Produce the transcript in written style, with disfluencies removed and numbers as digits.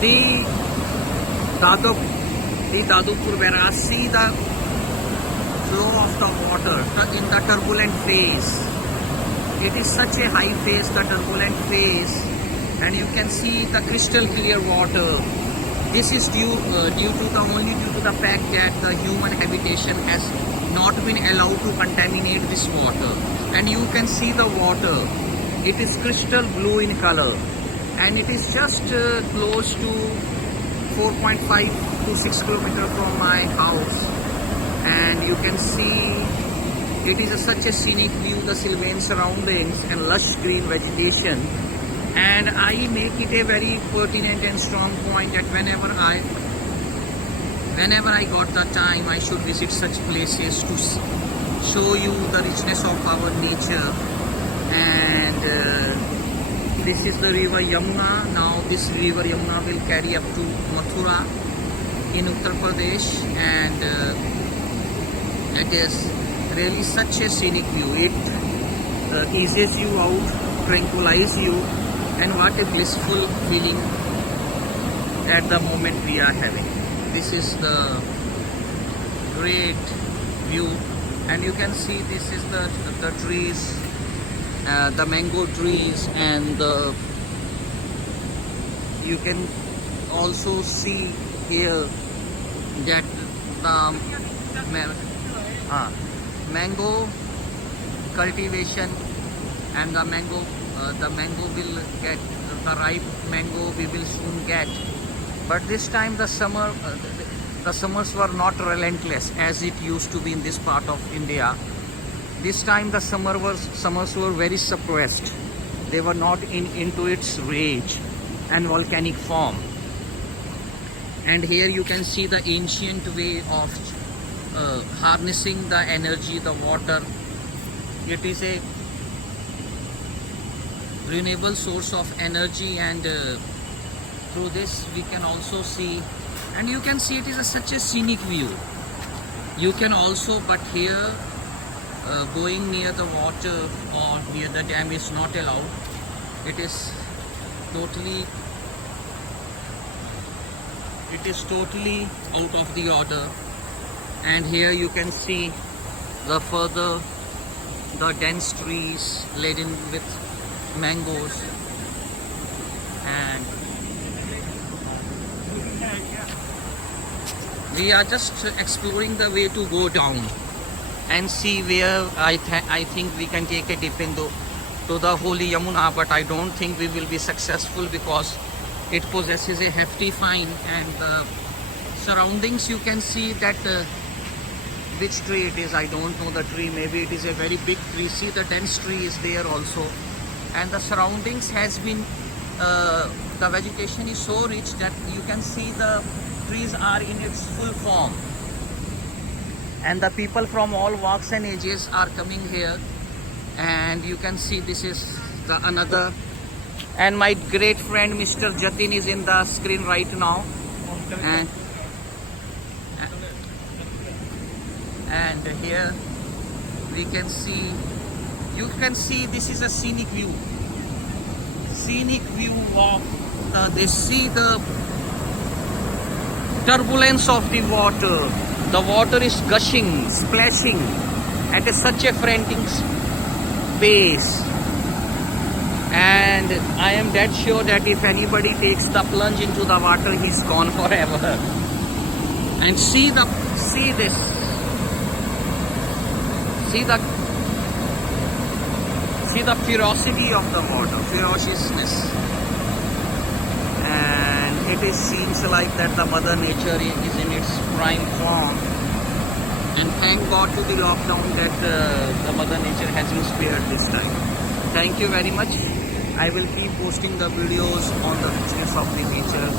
The Daduk, the Dadupur Barrage, see the flow of the water in the turbulent phase. It is such a high phase, the turbulent phase, and you can see the crystal clear water. This is due to the fact that the human habitation has not been allowed to contaminate this water. And you can see the water. It is crystal blue in color, and it is just close to 4.5 to 6 kilometers from my house. And you can see it is such a scenic view, the sylvan surroundings and lush green vegetation. And I make it a very pertinent and strong point that whenever I got the time, I should visit such places to show you the richness of our nature. And this is the river Yamuna. Now this river Yamuna will carry up to Mathura in Uttar Pradesh, and it is really such a scenic view. It eases you out, tranquilizes you, and what a blissful feeling at the moment we are having. This is the great view, and you can see this is the trees, the mango trees, and you can also see here that the mango cultivation, and the mango will get, the ripe mango we will soon get. But this time the summers were not relentless as it used to be in this part of India. This time the summers were very suppressed. They were not into its rage and volcanic form. And here you can see the ancient way of harnessing the energy, the water. It is a renewable source of energy, and through this we can also see, and you can see it is such a scenic view. You can also, but here going near the water or near the dam is not allowed. It is totally out of the order. And here you can see the dense trees laden with mangoes, and we are just exploring the way to go down and see where I think we can take a dip into the holy Yamuna, but I don't think we will be successful because it possesses a hefty fine. And the surroundings, you can see that which tree it is, I don't know the tree, maybe it is a very big tree. See, the dense tree is there also, and the surroundings has been the vegetation is so rich that you can see the trees are in its full form, and the people from all walks and ages are coming here. And you can see this is the another, and my great friend Mr. Jatin is in the screen right now, and here we can see, you can see this is a scenic view of they see the turbulence of the water. The water is gushing, splashing at such a frantic pace, and I am dead sure that if anybody takes the plunge into the water, he's gone forever. And see this. See the ferocity of the water, ferociousness. And it seems like that the Mother Nature is in its prime form. And thank God to the lockdown that the Mother Nature has been spared this time. Thank you very much. I will keep posting the videos on the richness of the nature.